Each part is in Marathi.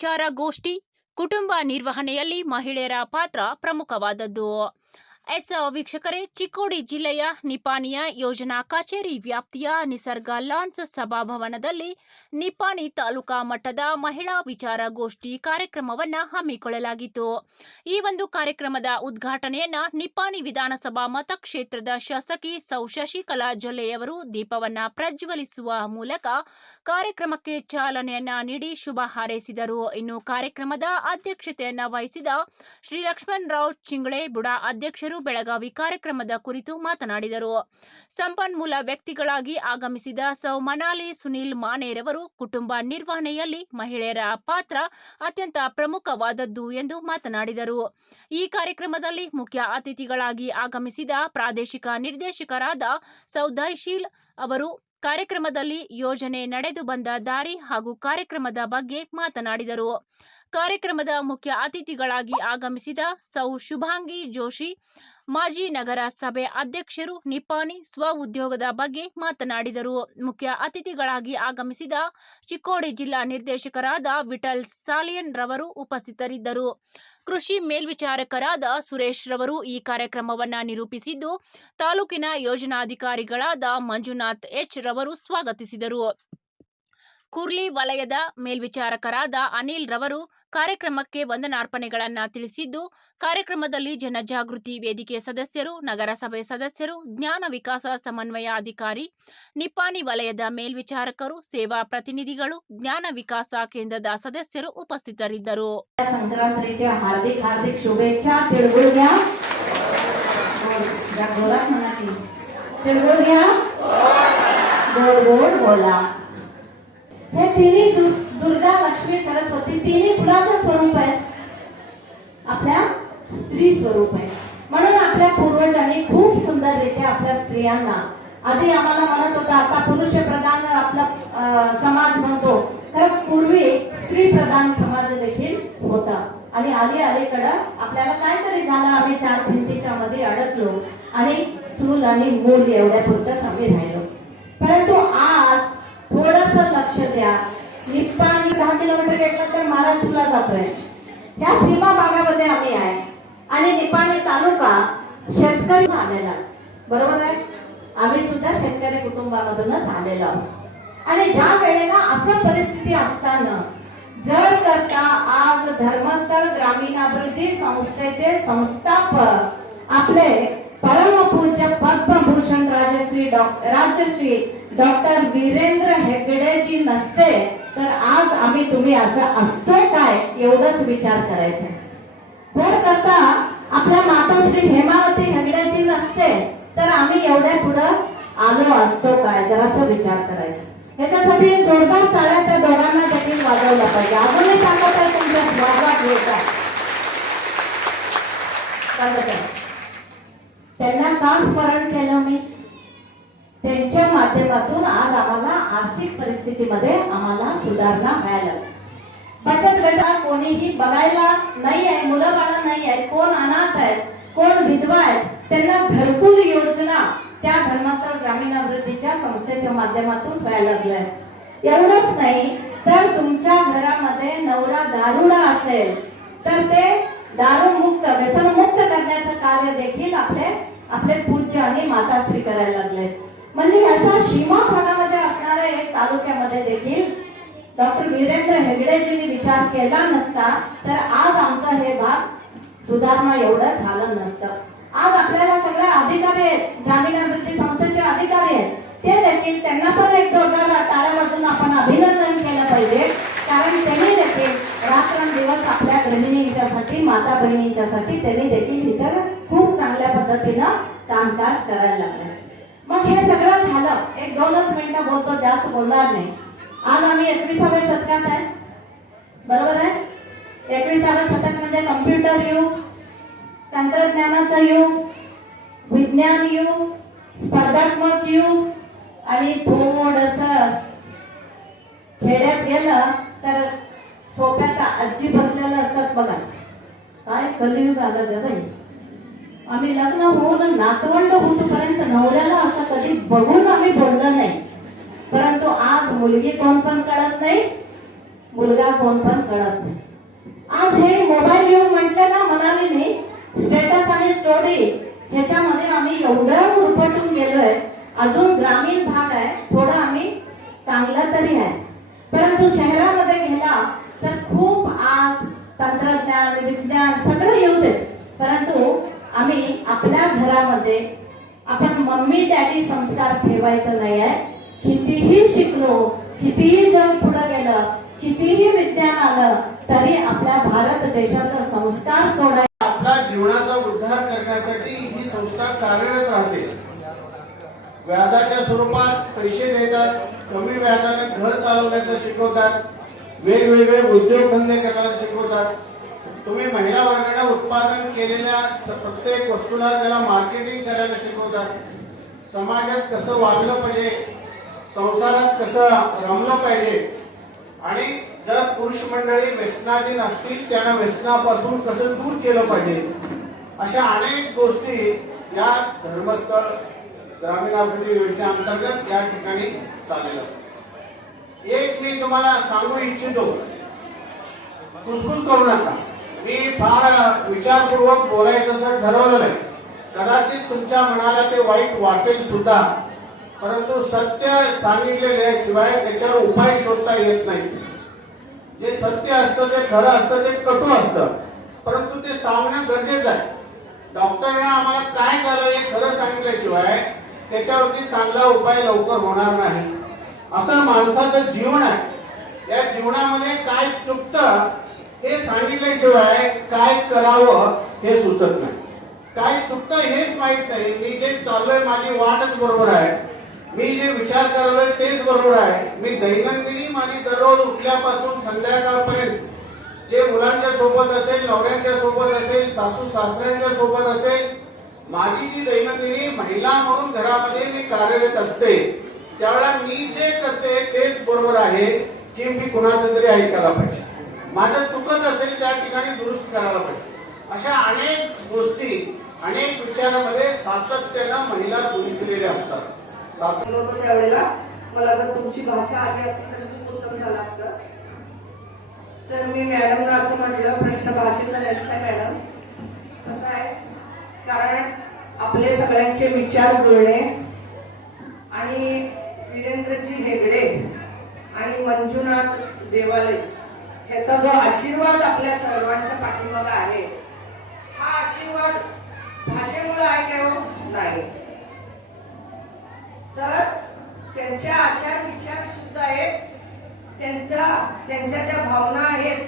ವಿಚಾರಗೋಷ್ಠಿ ಕುಟುಂಬ ನಿರ್ವಹಣೆಯಲ್ಲಿ ಮಹಿಳೆಯರ ಪಾತ್ರ ಪ್ರಮುಖವಾದದ್ದು. ವೀಕ್ಷಕರೇ, ಚಿಕ್ಕೋಡಿ ಜಿಲ್ಲೆಯ ನಿಪಾಣಿಯ ಯೋಜನಾ ಕಚೇರಿ ವ್ಯಾಪ್ತಿಯ ನಿಸರ್ಗ ಲಾನ್ಸ್ ಸಭಾಭವನದಲ್ಲಿ ನಿಪಾಣಿ ತಾಲೂಕಾ ಮಟ್ಟದ ಮಹಿಳಾ ವಿಚಾರಗೋಷ್ಠಿ ಕಾರ್ಯಕ್ರಮವನ್ನು ಹಮ್ಮಿಕೊಳ್ಳಲಾಗಿತ್ತು. ಈ ಒಂದು ಕಾರ್ಯಕ್ರಮದ ಉದ್ಘಾಟನೆಯನ್ನ ನಿಪಾಣಿ ವಿಧಾನಸಭಾ ಮತಕ್ಷೇತ್ರದ ಶಾಸಕಿ ಸೌ ಶಶಿಕಲಾ ಜೊಲ್ಲೆಯವರು ದೀಪವನ್ನ ಪ್ರಜ್ವಲಿಸುವ ಮೂಲಕ ಕಾರ್ಯಕ್ರಮಕ್ಕೆ ಚಾಲನೆಯನ್ನ ನೀಡಿ ಶುಭ ಹಾರೈಸಿದರು. ಇನ್ನು ಕಾರ್ಯಕ್ರಮದ ಅಧ್ಯಕ್ಷತೆಯನ್ನ ವಹಿಸಿದ ಶ್ರೀ ಲಕ್ಷ್ಮಣರಾವ್ ಚಿಂಗಳೆ ಬುಡಾ ಅಧ್ಯಕ್ಷರು ಬೆಳಗಾವಿ ಕಾರ್ಯಕ್ರಮದ ಕುರಿತು ಮಾತನಾಡಿದರು. ಸಂಪನ್ಮೂಲ ವ್ಯಕ್ತಿಗಳಾಗಿ ಆಗಮಿಸಿದ ಸೌ ಮನಾಲಿ ಸುನೀಲ್ ಮಾನೇರವರು ಕುಟುಂಬ ನಿರ್ವಹಣೆಯಲ್ಲಿ ಮಹಿಳೆಯರ ಪಾತ್ರ ಅತ್ಯಂತ ಪ್ರಮುಖವಾದದ್ದು ಎಂದು ಮಾತನಾಡಿದರು. ಈ ಕಾರ್ಯಕ್ರಮದಲ್ಲಿ ಮುಖ್ಯ ಅತಿಥಿಗಳಾಗಿ ಆಗಮಿಸಿದ ಪ್ರಾದೇಶಿಕ ನಿರ್ದೇಶಕರಾದ ಸೌ ದಯಶೀಲ್ ಅವರು ಕಾರ್ಯಕ್ರಮದಲ್ಲಿ ಯೋಜನೆ ನಡೆದು ಬಂದ ದಾರಿ ಹಾಗೂ ಕಾರ್ಯಕ್ರಮದ ಬಗ್ಗೆ ಮಾತನಾಡಿದರು. ಕಾರ್ಯಕ್ರಮದ ಮುಖ್ಯ ಅತಿಥಿಗಳಾಗಿ ಆಗಮಿಸಿದ ಸೌ ಶುಭಾಂಗಿ ಜೋಶಿ ಮಾಜಿ ನಗರ ಸಭೆ ಅಧ್ಯಕ್ಷರು ನಿಪಾಣಿ ಸ್ವ ಉದ್ಯೋಗದ ಬಗ್ಗೆ ಮಾತನಾಡಿದರು. ಮುಖ್ಯ ಅತಿಥಿಗಳಾಗಿ ಆಗಮಿಸಿದ ಚಿಕ್ಕೋಡಿ ಜಿಲ್ಲಾ ನಿರ್ದೇಶಕರಾದ ವಿಠಲ್ ಸಾಲಿಯನ್ ರವರು ಉಪಸ್ಥಿತರಿದ್ದರು. ಕೃಷಿ ಮೇಲ್ವಿಚಾರಕರಾದ ಸುರೇಶ್ ರವರು ಈ ಕಾರ್ಯಕ್ರಮವನ್ನು ನಿರೂಪಿಸಿದ್ದು, ತಾಲೂಕಿನ ಯೋಜನಾಧಿಕಾರಿಗಳಾದ ಮಂಜುನಾಥ್ ಎಚ್ ರವರು ಸ್ವಾಗತಿಸಿದರು. ಕುರ್ಲಿ ವಲಯದ ಮೇಲ್ವಿಚಾರಕರಾದ ಅನಿಲ್ ರವರು ಕಾರ್ಯಕ್ರಮಕ್ಕೆ ವಂದನಾರ್ಪಣೆಗಳನ್ನು ತಿಳಿಸಿದ್ದು, ಕಾರ್ಯಕ್ರಮದಲ್ಲಿ ಜನಜಾಗೃತಿ ವೇದಿಕೆ ಸದಸ್ಯರು, ನಗರಸಭೆ ಸದಸ್ಯರು, ಜ್ಞಾನ ವಿಕಾಸ ಸಮನ್ವಯ ಅಧಿಕಾರಿ, ನಿಪಾಣಿ ವಲಯದ ಮೇಲ್ವಿಚಾರಕರು, ಸೇವಾ ಪ್ರತಿನಿಧಿಗಳು, ಜ್ಞಾನ ವಿಕಾಸ ಕೇಂದ್ರದ ಸದಸ್ಯರು ಉಪಸ್ಥಿತರಿದ್ದರು. संक्रांतीच्या हार्दिक हार्दिक शुभेच्छा. तिळगुळ घ्या, जोरात म्हणा की तिळगुळ घ्या, गोड गोड बोला. हे तिन्ही दुर्गा, लक्ष्मी, सरस्वती तिन्ही कुणाचं स्वरूप आहे? आपल्या स्त्री स्वरूप आहे. म्हणून आपल्या पूर्वजांनी खूप सुंदररित्या आपल्या स्त्रियांना आधी आम्हाला म्हणत होता, आता पुरुष प्रधान आपला समाज म्हणतो, तर पूर्वी स्त्री प्रधान समाज देखील होता. आणि अलीकडे आपल्याला काहीतरी झालं, आम्ही चार भिंतीच्या मध्ये अडकलो आणि चूल आणि मूल एवढ्या पुरतच आम्ही राहिलो. परंतु आज थोडस लक्ष द्या. निपाणी 10 किलोमीटर घेतलं तर महाराष्ट्राला जातोय. या सीमा भागामध्ये आम्ही आहे आणि निपाणी तालुका शेतकरी आलेला, बरोबर आहे. आम्ही सुद्धा शेतकरी कुटुंबामधूनच आलेलो आहोत. आणि ज्या वेळेला असं परिस्थिती असताना जर करता आज धर्मस्थळ ग्रामीणाभिवृद्धी संस्थेचे संस्थापक आपले परमपूज्य पद्मभूषण राजश्री डॉक्टर वीरेंद्र हेगडेजी नसते तर आज आम्ही तुम्ही असं असतो काय, एवढंच विचार करायचा. जर करता आपल्या माताश्री हेमावती हेगडेजी नसते तर आम्ही एवढ्या पुढे आलो असतो काय, जरासा विचार करायचा. याच्यासाठी जोरदार टाळ्या त्या दोघांना देखील वाजवल्या पाहिजे. अजूनही सांगत आहे तुमच्या वाजवा घेतात त्यांना का स्मरण केलं मी? त्यांच्या माध्यमातून आज आम्हाला आर्थिक परिस्थितीमध्ये आम्हाला सुधारणा व्हायला. बचत गटात कोणीही बघायला नाही आहे, मुलं बाळ नाही आहेत, कोण अनाथ आहेत, कोण विधवा आहेत, त्यांना घरकुल योजना त्या धर्मस्थळ ग्रामीणाभिवृद्धीच्या संस्थेच्या माध्यमातून व्हायला लागलाय. एवढंच नाही तर तुमच्या घरामध्ये नवरा दारुडा असेल तर ते दारू मुक्त, व्यसनमुक्त करण्याचं कार्य देखील आपले पूज्य आणि माताश्री करायला लागले. म्हणजे याचा सीमा भागामध्ये असणाऱ्या एक तालुक्यामध्ये देखील डॉक्टर वीरेंद्र हेगडेजींनी विचार केला नसता तर आज आमचं हे भाग सुधारणा एवढं झालं नसतं. आज आपल्याला सगळे अधिकारी आहेत, ग्रामीणाभिवृद्धी संस्थेचे अधिकारी आहेत, ते देखील त्यांना पण एक जोरदार टाळ्या वाजवून आपण अभिनंदन केलं पाहिजे. कारण त्यांनी देखील रात्रंदिवस आपल्या गृहिणींच्यासाठी, माता बहिणींच्यासाठी त्यांनी देखील इथं खूप चांगल्या पद्धतीनं कामकाज करायला लागले. मग हे सगळं झालं, 1-2 मिनिटं बोलतो, जास्त बोलणार नाही. आज आम्ही 21व्या शतकात आहे, बरोबर आहे. 21व्या शतक म्हणजे कम्प्युटर युग, तंत्रज्ञानाचं युग, विज्ञान युग, स्पर्धात्मक युग. आणि थोडंसं खेड्यात गेलं तर सोप्यात आजी बसलेलं असतात बघा, काय कलियुग आलं ग बाई. आम्ही लग्न होऊन नातवंड होतोपर्यंत नवऱ्याला असं कधी बघून आम्ही बोललो नाही. परंतु आज मुलगी कोण पण कळत नाही, मुलगा कोण पण कळत नाही. आज हे मोबाईल युग म्हटलं ना, म्हणाले स्टेटस आणि स्टोरी ह्याच्यामध्ये आम्ही एवढं उरफटून गेलोय. अजून ग्रामीण भाग आहे, थोडं आम्ही चांगलं तरी आहे, परंतु शहरामध्ये गेला तर खूप आज तंत्रज्ञान विज्ञान सगळं येऊ दे, परंतु आम्ही आपल्या घरामध्ये आपण मम्मी डॅडी संस्कार ठेवायचं नाही आहे. कितीही शिकलो, कितीही जग पुढे गेलं, कितीही विज्ञान आलं, तरी आपल्या भारत देशाचा संस्कार सोडायचा. आपल्या जीवनाचा उद्धार करण्यासाठी ही संस्था कार्यरत राहते. व्याजाच्या स्वरूपात पैसे देतात, कमी व्याजाने घर चालवण्याचं शिकवतात, वेगवेगळे उद्योगधंदे करायला शिकवतात. तुम्ही महिला वर्गाने उत्पादन केलेल्या प्रत्येक वस्तूला त्याला मार्केटिंग करायला शिकवतात. समाजात कसं वागलं पाहिजे, संसारात कसं रमलं पाहिजे, आणि जर पुरुष मंडळी व्यसनाधीन असतील त्यांना व्यसनापासून कसं दूर केलं पाहिजे, अशा अनेक गोष्टी या धर्मस्थळ ग्रामीणाभिवृद्धी योजनेअंतर्गत या ठिकाणी चाललेल्या असतात. एक मी तुम्हाला सांगू इच्छितो, कुसकुस करू नका. मी फार विचारपूर्वक बोलायचं असं ठरवलं नाही. कदाचित तुमच्या मनाला ते वाईट वाटेल सुद्धा, परंतु सत्य सांगितलेल्याशिवाय त्याच्यावर उपाय शोधता येत नाही. जे सत्य असतं ते खरं असतं, ते कटू असतं, परंतु ते सांगणं गरजेचं आहे. डॉक्टरने आम्हाला काय झालं हे खरं सांगितल्याशिवाय त्याच्यावरती चांगला उपाय लवकर होणार नाही. असं माणसाचं जीवन आहे. या जीवनामध्ये काय चुकतं हे सांगितल्याशिवाय काय करावं हे सुचत नाही. काय चुकतं हेच माहित नाही. मी जे चाललोय माझी वाटच बरोबर आहे, मी जे विचार करलोय तेच बरोबर आहे. मी दैनंदिनी माझी दररोज उठल्यापासून संध्याकाळपर्यंत जे मुलांच्या सोबत असेल, नवऱ्यांच्या सोबत असेल, सासू सासऱ्यांच्या सोबत असेल, माझी जी दैनंदिनी महिला म्हणून घरामध्ये मी कार्यरत असते, त्यावेळेला मी जे करते तेच बरोबर आहे की मी कुणाचं तरी ऐकायला पाहिजे, माझं चुकत असेल त्या ठिकाणी दुरुस्त करायला पाहिजे. अशा अनेक गोष्टी, अनेक विचारामध्ये सातत्यानं महिला गुंतलेल्या असतात. त्यावेळेला मला जर तुमची भाषा आली असती तर खूप उत्तम झालं असतं. तर मी मॅडमला असं म्हटलं, प्रश्न भाषेचा त्यांचा मॅडम कसं आहे, कारण आपले सगळ्यांचे विचार जुळणे आणि वीरेंद्रजी हेगडे आणि मंजुनाथ देवाले याचा जो आशीर्वाद आपल्या सर्वांच्या पाठीमागे आहे, हा आशीर्वाद भाषेमुळे आहे का हो? नाही. तर त्यांच्या आचार विचार शुद्ध आहेत, त्यांच्या ज्या भावना आहेत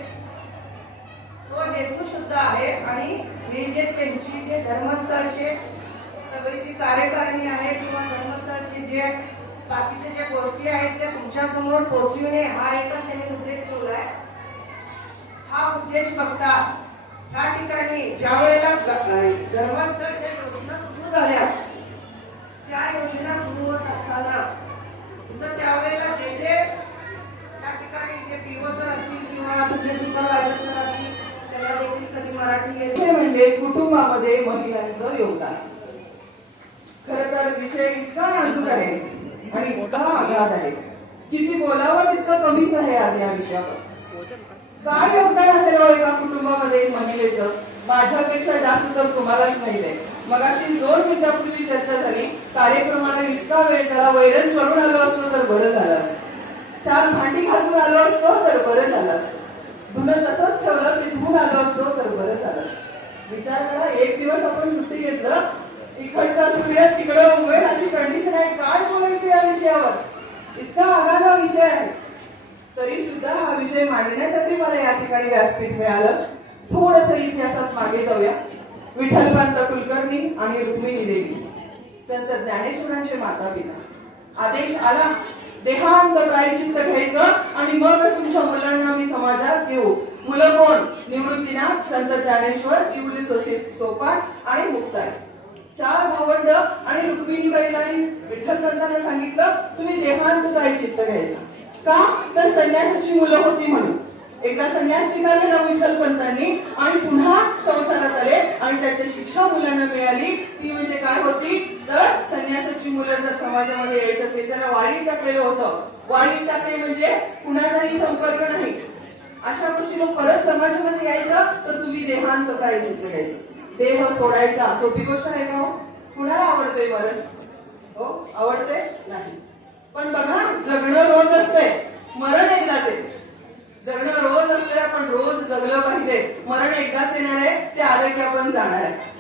तो हेतू शुद्ध आहे. आणि मी जे त्यांची जे धर्मस्थळचे सगळी जी कार्यकारिणी आहे किंवा धर्मस्थळची जे बाकीच्या ज्या गोष्टी आहेत त्या तुमच्या समोर पोहोचविणे हा एकच त्यांनी उद्देश ठेवलाय. हा उद्देश बघता त्या ठिकाणी ज्या वेळेला धर्मस्थळच्या योजना सुरू झाल्या, त्या योजना सुरू होत असताना तर त्यावेळेला जे त्या ठिकाणी जे पीओ सर असतील किंवा तुमचे सुपरवायझर सर असतील त्याला देखील कधी मराठी येते. म्हणजे कुटुंबामध्ये महिलांचं योगदान. खर तर विषय इतका नाजूक आहे आणि इतका आघात आहे, किती बोलावं तितकं कमीच आहे आज या विषयावर. काय योगदान असेल एका कुटुंबामध्ये महिलेचं, माझ्यापेक्षा जास्त तर तुम्हालाच माहित आहे. मगाशी 2 मिनिटापूर्वी चर्चा झाली, कार्यक्रमाला इतका वेळ झाला, वैरण करून आलो असतो तर बरं झालं असतं, 4 भांडी घासून आलो असतो तर बरं झालं असतं, धुणं तसंच ठेवलं की धुवून आलो असतो तर बरं झालं. विचार करा, एक दिवस आपण सुट्टी घेतलं, इकडचा सूर्य तिकडं उगवेल अशी कंडिशन आहे. काय बोलायचं या विषयावर? इतका आगाधा विषय आहे. तरी सुद्धा हा विषय मांडण्यासाठी मला या ठिकाणी व्यासपीठ मिळालं. थोडंसं इतिहासात मागे जाऊया. विठ्ठलपंत कुलकर्णी आणि रुक्मिणी देवी संत ज्ञानेश्वरांचे माता पिता. आदेश आला, देहांत प्रायचित्त घ्यायचं आणि मगच तुमच्या मुलांना मी समाजात घेऊ. मुलं कोण? निवृत्तीनाथ, संत ज्ञानेश्वर, इवली सोपान आणि मुक्ताई. 4 भावंड आणि रुक्मिणीबाईला आणि विठ्ठलपंतांना सांगितलं तुम्ही देहांत प्रायचित्त घ्यायचं. का? तर संन्यासाची मुलं होती म्हणून. एकदा संन्यास स्वीकारलेला विठ्ठलपंतांनी आणि पुन्हा संसारात आले आणि त्याची शिक्षा मुलांना मिळाली. ती म्हणजे काय होती? तर संन्यासाची मुलं जर समाजामध्ये यायचं असेल त्याला वाळीत टाकलेलं होतं. वाळीत टाकणे म्हणजे कुणाचाही संपर्क नाही, परत समाजामध्ये यायचं तर तुम्ही देहांत काय चित्र घ्यायचं, देह सोडायचा. सोपी गोष्ट आहे का हो? कुणाला आवडते मरण? हो, आवडते नाही. पण बघा, जगणं रोज असते, मरण एकदाच आहे. जगणं रोज असते, आपण रोज जगलं पाहिजे. मरण एकदाच येणार आहे, ते आलं की आपण जाणार आहे.